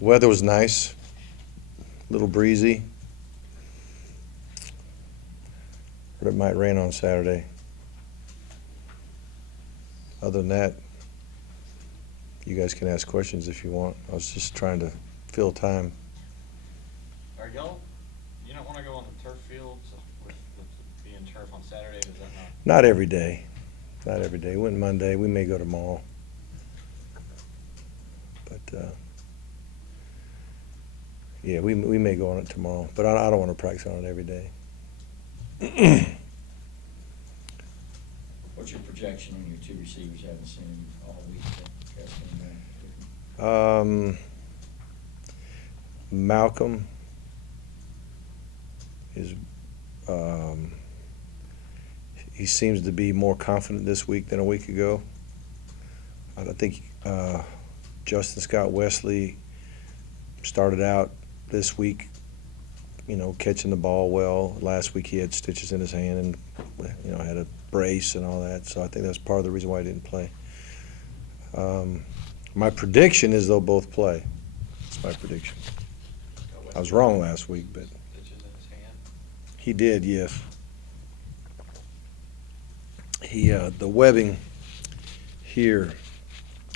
Weather was nice, a little breezy. But it might rain on Saturday. Other than that, you guys can ask questions if you want. I was just trying to fill time. Are y'all, you don't want to go on the turf fields with being turf on Saturday, does that not? Not every day. Not every day. We went Monday. We may go tomorrow. But, yeah, we may go on it tomorrow. But I don't want to practice on it every day. What's your projection on your two receivers? Haven't seen them all week. Malcolm is he seems to be more confident this week than a week ago. I think Justin Scott Wesley started out this week, catching the ball well. Last week he had stitches in his hand and, had a brace and all that. So I think that's part of the reason why he didn't play. My prediction is they'll both play. That's my prediction. I was wrong last week, but Stitches in his hand? he did, yes. The webbing here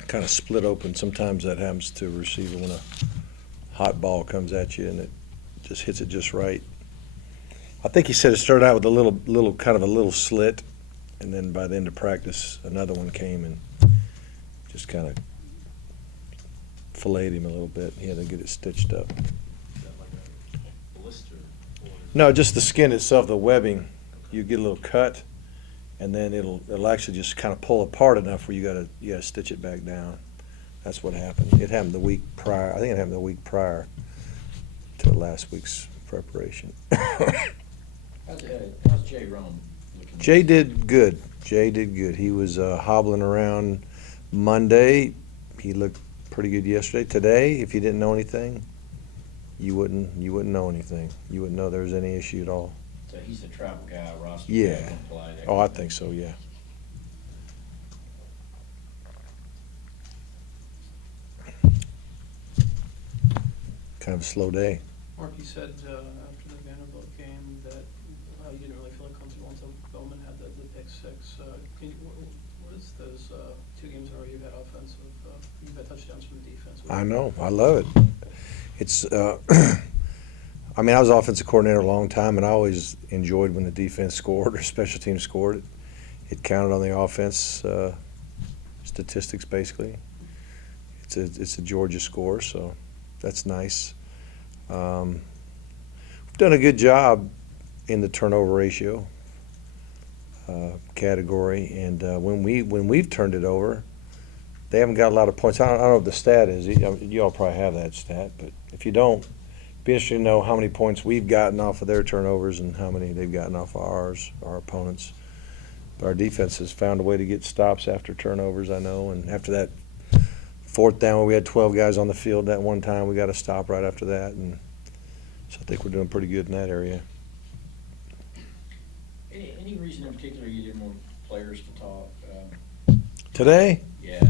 kind of split open. Sometimes that happens to a receiver when a hot ball comes at you and it just hits it just right. I think he said it started out with a little kind of a little slit, and then by the end of practice, another one came and just kind of filleted him a little bit. He had to get it stitched up. Is that like a blister? No, just the skin itself, the webbing. You get a little cut, and then it'll actually just kind of pull apart enough where you gotta stitch it back down. That's what happened. It happened the week prior. I think it happened the week prior to last week's preparation. How's Jay Rome looking? Jay did good. He was hobbling around Monday. He looked pretty good yesterday. Today, if you didn't know anything, you wouldn't know anything. You wouldn't know there was any issue at all. So he's the travel guy, roster guy, Yeah. can play there. Oh, I think so, yeah. Kind of a slow day. Mark, you said after the Vanderbilt game that you didn't really feel comfortable until Bowman had the pick six. What is those 2 games in a row you've had offensive? You've had touchdowns from the defense. I know. I love it. It's, I mean, I was offensive coordinator a long time, and I always enjoyed when the defense scored or special teams scored. It counted on the offense statistics, basically. It's a Georgia score, so that's nice. We've done a good job in the turnover ratio category, and when we've turned it over, they haven't got a lot of points. I don't know what the stat is. You all probably have that stat, but if you don't, it'd be interesting to know how many points we've gotten off of their turnovers and how many they've gotten off of ours, our opponents. But our defense has found a way to get stops after turnovers, I know, and after that 4th down where we had 12 guys on the field that one time, we got a stop right after that, and so I think we're doing pretty good in that area. Any reason in particular you didn't want players to talk? Today? Yeah.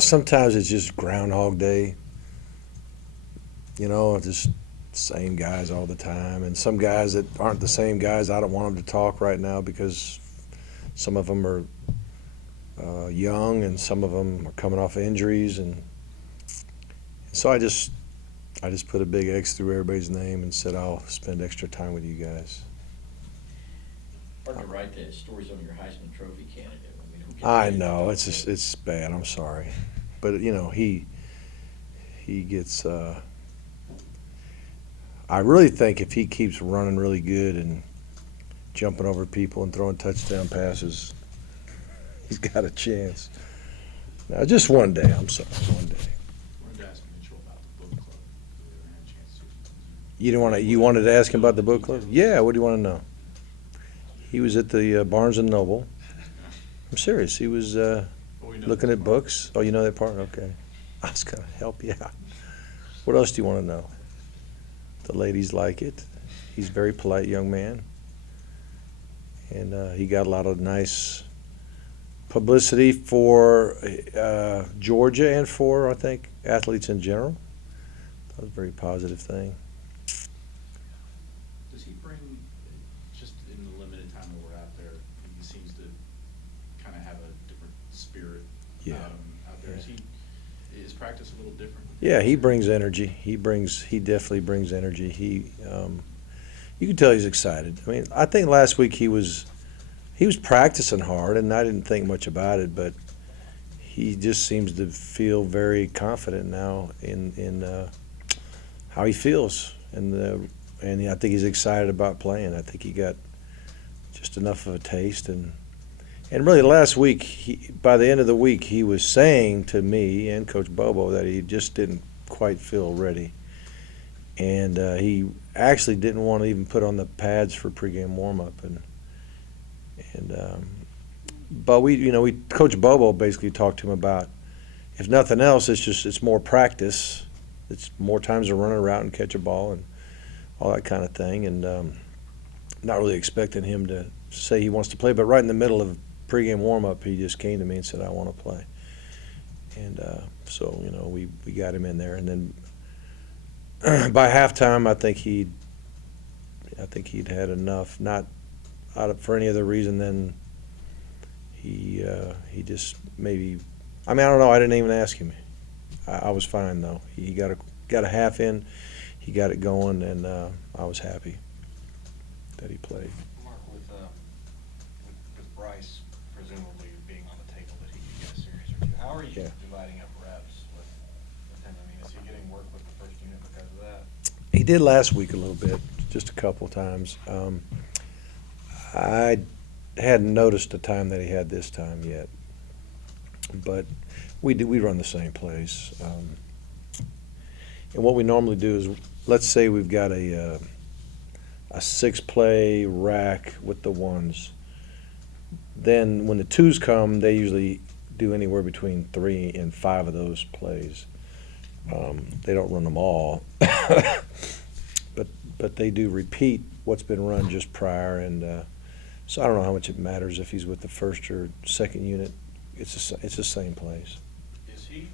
Sometimes it's just Groundhog Day. Just same guys all the time. And some guys that aren't the same guys, I don't want them to talk right now because some of them are young and some of them are coming off injuries. And so I just put a big X through everybody's name and said I'll spend extra time with you guys. Hard to write the stories on your Heisman Trophy candidate. We don't get I paid to know talk it's to it's bad. I'm sorry, but he gets. I really think if he keeps running really good and jumping over people and throwing touchdown passes, he's got a chance. Now, just one day. I'm sorry, one day. I wanted to ask Mitchell about the book club. We haven't had a chance to. You didn't want to. You wanted to ask him about the book club? Yeah. What do you want to know? He was at the Barnes and Noble. I'm serious. He was looking at books. Oh, you know that part? Okay. I was going to help you out. What else do you want to know? The ladies like it. He's a very polite young man. And he got a lot of nice publicity for Georgia and for, I think, athletes in general. That was a very positive thing. Does he bring, just in the limited time that we're out there, he seems to kind of have a different spirit Yeah. Out there? Is practice a little different? Yeah, he brings energy. He definitely brings energy. You can tell he's excited. I mean, I think last week he was practicing hard, and I didn't think much about it, but he just seems to feel very confident now in how he feels, and I think he's excited about playing. I think he got just enough of a taste, and really last week, by the end of the week, he was saying to me and Coach Bobo that he just didn't quite feel ready, and he actually didn't want to even put on the pads for pregame warm-up, but Coach Bobo basically talked to him about, if nothing else, it's more practice. It's more times to run a route and catch a ball and all that kind of thing. And not really expecting him to say he wants to play, but right in the middle of pregame warm-up, he just came to me and said, "I want to play." And so we got him in there, and then by halftime, I think he'd had enough, not for any other reason than he just maybe. I mean, I don't know. I didn't even ask him. I was fine though. He got a half in. He got it going, and I was happy that he played. Mark, with Bryce presumably being on the table that he could get a series or two, how are you Yeah. dividing up reps with him? I mean, is he getting work with the first unit because of that? He did last week a little bit, just a couple times. I hadn't noticed the time that he had this time yet, but we run the same plays. And what we normally do is, let's say we've got a 6-play rack with the ones. Then when the twos come, they usually do anywhere between 3 and 5 of those plays. They don't run them all, but they do repeat what's been run just prior. And so I don't know how much it matters if he's with the first or second unit. It's the same plays. Is he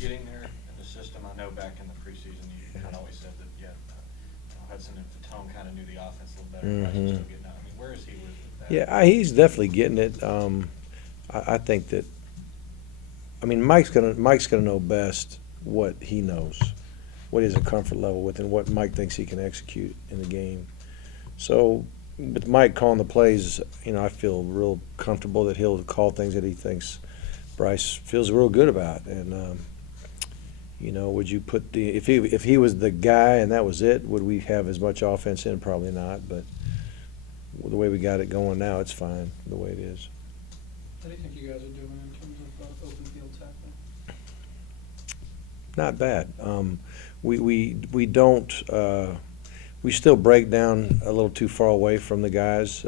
getting there in the system? I know back in the preseason, you kind of always said that, Hudson and Fatone kind of knew the offense a little better. Bryce was still getting out. I mean, where is he with that? Yeah, he's definitely getting it. I think that. I mean, Mike's gonna know best what he knows, what he has a comfort level with, and what Mike thinks he can execute in the game. So, with Mike calling the plays, I feel real comfortable that he'll call things that he thinks Bryce feels real good about. And would you put if he was the guy and that was it, would we have as much offense in? Probably not. But the way we got it going now, it's fine the way it is. How do you think you guys are doing in terms of open field tackling? Not bad. We don't. We still break down a little too far away from the guys,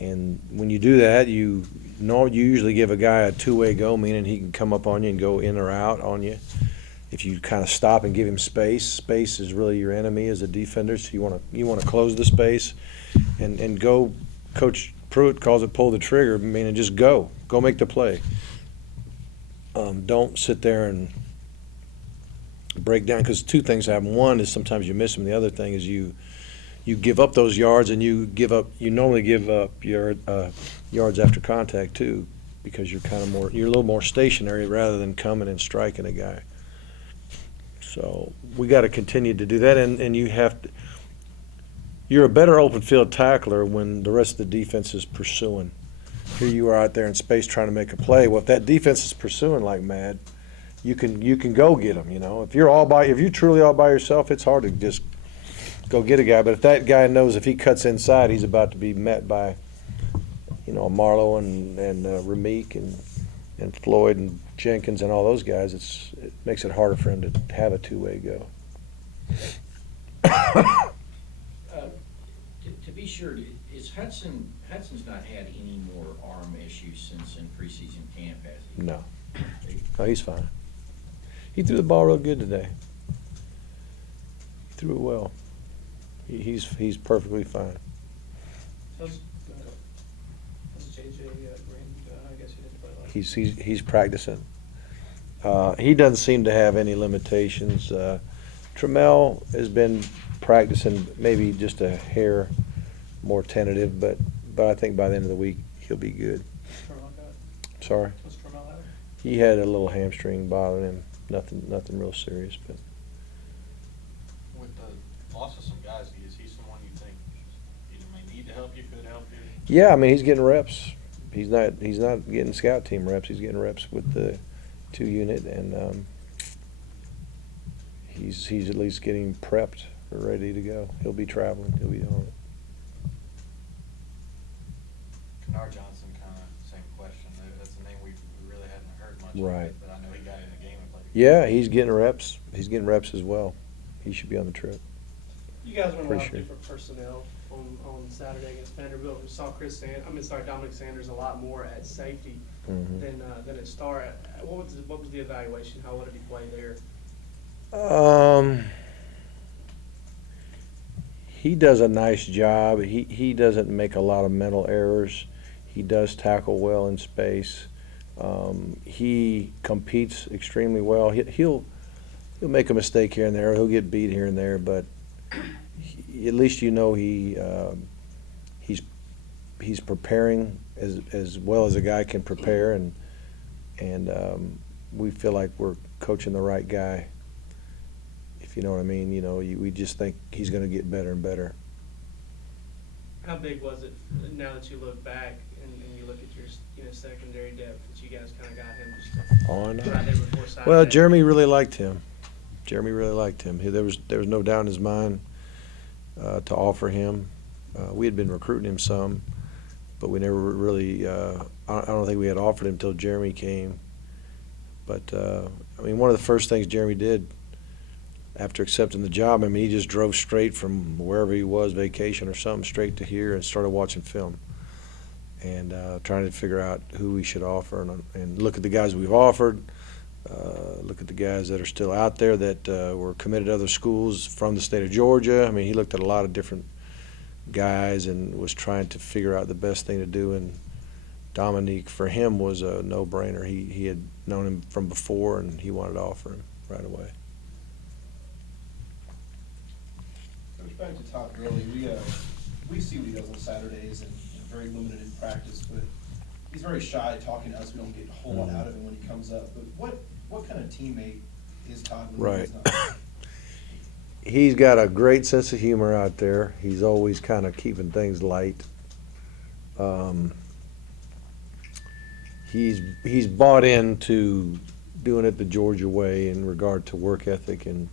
and when you do that, you usually give a guy a two-way go, meaning he can come up on you and go in or out on you. If you kind of stop and give him space, space is really your enemy as a defender. So you want to close the space, and go. Coach Pruitt calls it pull the trigger, meaning just go make the play. Don't sit there and break down, because two things happen. One is sometimes you miss them. The other thing is you give up those yards, and you normally give up your yards after contact too, because you're a little more stationary rather than coming and striking a guy. So we got to continue to do that, and you're a better open field tackler when the rest of the defense is pursuing. Here you are out there in space trying to make a play. Well, if that defense is pursuing like mad, you can go get them. If you're truly all by yourself, it's hard to just go get a guy. But if that guy knows if he cuts inside, he's about to be met by, Marlowe and Rameek and Floyd and Jenkins and all those guys. It makes it harder for him to have a two-way go. To be sure, is Hudson's not had any more arm issues since in preseason camp, has he? No, he's fine. He threw the ball real good today. He threw it well. He's perfectly fine. How's Jalen AJ Green, I guess he didn't play last. He's practicing. He doesn't seem to have any limitations. Trammell has been practicing, maybe just a hair more tentative, but I think by the end of the week he'll be good. Trammell got, Sorry, what's Trammell at? he had a little hamstring bothering him. Nothing real serious, but With the loss of some guys, is he someone you think either may need to help you, could help you? yeah, I mean he's getting reps. He's not getting scout team reps. He's getting reps with the 2 unit, and he's at least getting prepped or ready to go. He'll be traveling. He'll be on it. Kennard Johnson, kind of same question. That's a name we really hadn't heard much Right. of, but I know he got in the game and played. Yeah, he's getting reps. He's getting reps as well. He should be on the trip. You guys went a For lot of sure. different personnel on Saturday against Vanderbilt. We saw Dominic Sanders a lot more at safety Mhm. than at star. What was the evaluation? How did he play there? He does a nice job. He doesn't make a lot of mental errors. He does tackle well in space. He competes extremely well. He'll make a mistake here and there. He'll get beat here and there, but at least you know he's preparing as well as a guy can prepare, and we feel like we're coaching the right guy. If you know what I mean, we just think he's going to get better and better. How big was it now that you look back and you look at your secondary depth that you guys kind of got him just Oh, I know. right there before Saturday? Well, Jeremy really liked him. There was no doubt in his mind to offer him. We had been recruiting him some, but we never really. I don't think we had offered him until Jeremy came. But I mean, one of the first things Jeremy did after accepting the job, I mean, he just drove straight from wherever he was, vacation or something, straight to here and started watching film and trying to figure out who we should offer and look at the guys we've offered, look at the guys that are still out there that were committed to other schools from the state of Georgia. I mean, he looked at a lot of different guys and was trying to figure out the best thing to do, and Dominique, for him, was a no-brainer. He had known him from before, and he wanted to offer him right away. Coach, back to Todd Gurley, we see what he does on Saturdays and very limited in practice, but he's very shy talking to us. We don't get a whole lot out of him when he comes up. But what kind of teammate is Todd when Right. he's not? He's got a great sense of humor out there. He's always kind of keeping things light. He's bought into doing it the Georgia way in regard to work ethic and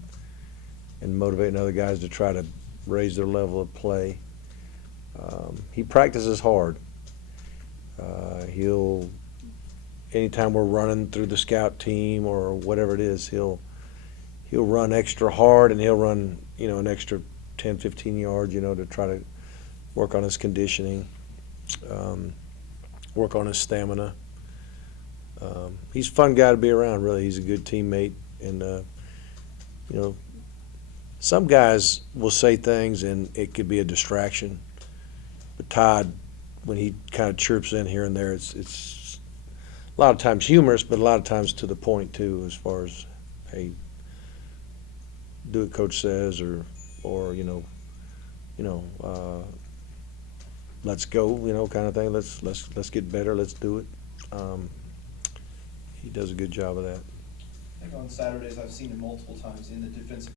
motivating other guys to try to raise their level of play. He practices hard. Anytime we're running through the scout team or whatever it is, he'll run extra hard, and he'll run, an extra 10, 15 yards, to try to work on his conditioning, work on his stamina. He's a fun guy to be around, really. He's a good teammate, and, some guys will say things and it could be a distraction. But Todd, when he kind of chirps in here and there, it's a lot of times humorous, but a lot of times to the point too, as far as, hey, do what coach says, or let's go, kind of thing. Let's get better. Let's do it. He does a good job of that. I think on Saturdays I've seen him multiple times in the defensive